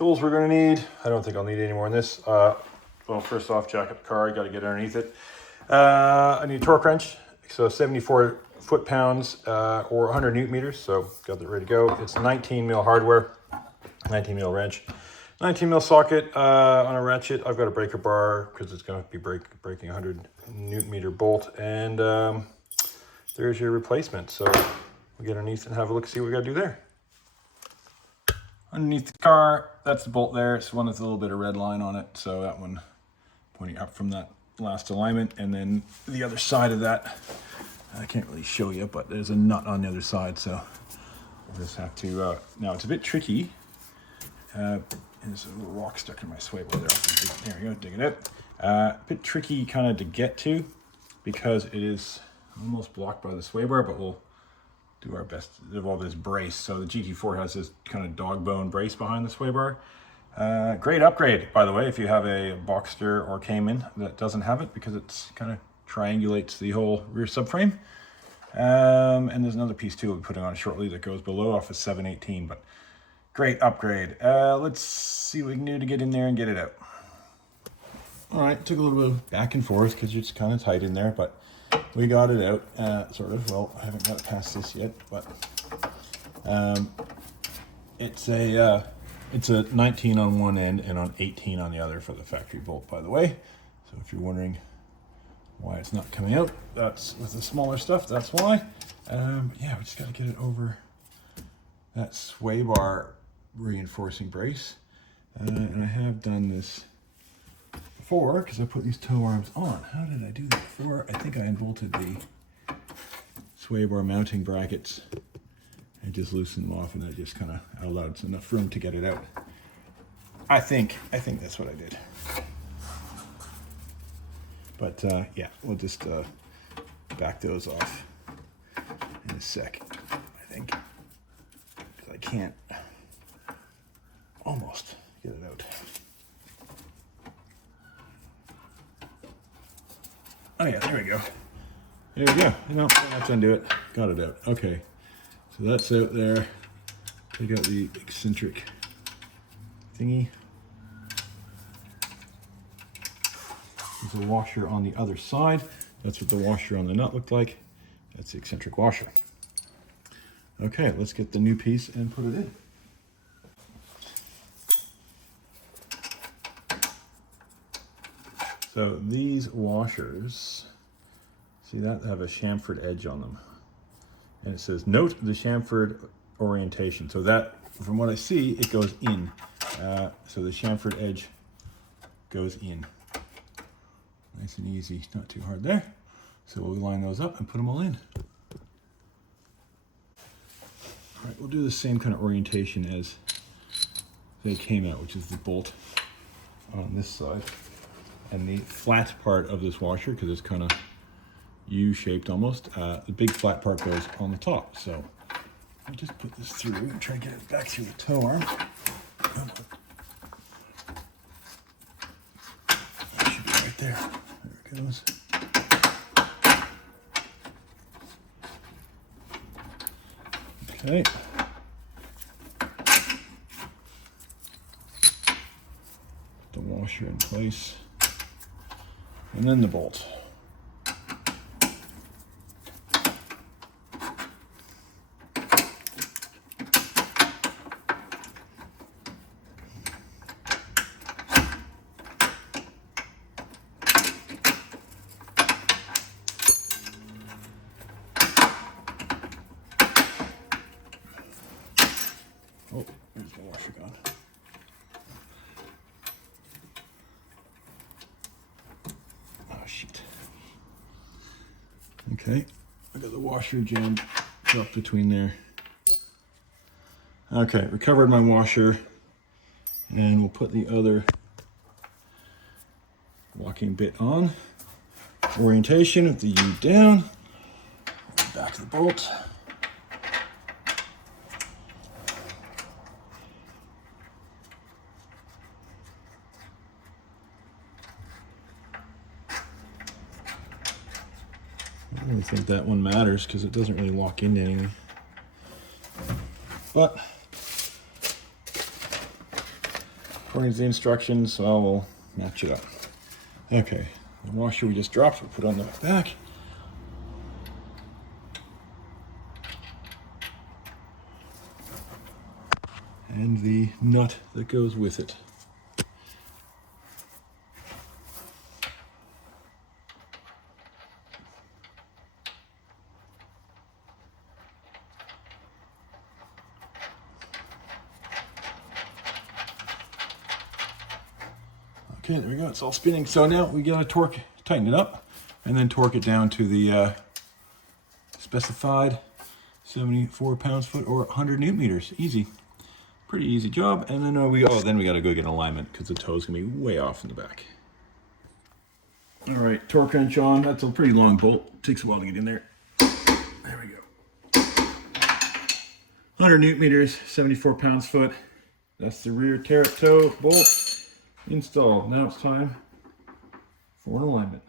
Tools we're going to need. I don't think I'll need any more in this. Well, first off, jack up the car. I got to get underneath it. I need a torque wrench. So 74 foot-pounds or 100 newton meters. So got that ready to go. It's 19 mil hardware, 19 mil wrench, 19 mil socket on a ratchet. I've got a breaker bar because it's going to be breaking 100 newton meter bolt. And there's your replacement. So we'll get underneath and have a look, see what we got to do there. Underneath the car, that's the bolt there. It's one with a little bit of red line on it. So that one pointing up from that last alignment. And then the other side of that, I can't really show you, but there's a nut on the other side. So we'll just have to, now it's a bit tricky. There's a little rock stuck in my sway bar there. There we go, dig it out. A bit tricky kind of to get to because it is almost blocked by the sway bar, but we'll do our best to develop this brace. So the GT4 has this kind of dog bone brace behind the sway bar. Great upgrade, by the way, if you have a Boxster or Cayman that doesn't have it, because it's kind of triangulates the whole rear subframe. And there's another piece too we'll be putting on shortly that goes below off of 718, but great upgrade. Let's see what we can do to get in there and get it out. All right, took a little bit of back and forth because it's kind of tight in there, but we got it out, sort of. Well, I haven't got it past this yet, but it's a 19 on one end and on 18 on the other for the factory bolt, by the way. So if you're wondering why it's not coming out, that's with the smaller stuff, that's why. Yeah, we just got to get it over that sway bar reinforcing brace. And I have done this before because I put these toe arms on. How did I do that before? I think I unbolted the sway bar mounting brackets and just loosened them off, and that just kind of allowed enough room to get it out. I think that's what I did. But yeah, we'll just back those off in a sec, I think, because I can't almost get it out. Oh yeah, there we go. There we go. You know, let's undo it. Got it out. Okay, so that's out there. Take out the eccentric thingy. There's a washer on the other side. That's what the washer on the nut looked like. That's the eccentric washer. Okay, let's get the new piece and put it in. So these washers, see that? They have a chamfered edge on them. And it says, note the chamfered orientation. So that, from what I see, it goes in. So the chamfered edge goes in. Nice and easy, not too hard there. So we'll line those up and put them all in. All right, we'll do the same kind of orientation as they came out, which is the bolt on this side. And the flat part of this washer, because it's kind of U-shaped almost, the big flat part goes on the top. So I'll just put this through and try to get it back through the toe arm. That should be right there. There it goes. Okay. Put the washer in place. And then the bolt. Oh, there's my washer gone. Oh, shit. Okay, I got the washer jammed up between there. Okay, recovered my washer, and we'll put the other locking bit on. Orientation with the U down, back to the bolt. I don't really think that one matters because it doesn't really lock into anything. But according to the instructions, so we'll match it up. Okay, the washer we just dropped, we'll put on the back. And the nut that goes with it. Okay, there we go, it's all spinning. So now we gotta tighten it up, and then torque it down to the specified 74 pounds-foot or 100 newton meters. Easy, pretty easy job. And then we gotta go get an alignment because the toe's gonna be way off in the back. All right, torque wrench on. That's a pretty long bolt. Takes a while to get in there. There we go. 100 newton meters, 74 pounds-foot. That's the rear Tarett toe bolt installed. Now it's time for an alignment.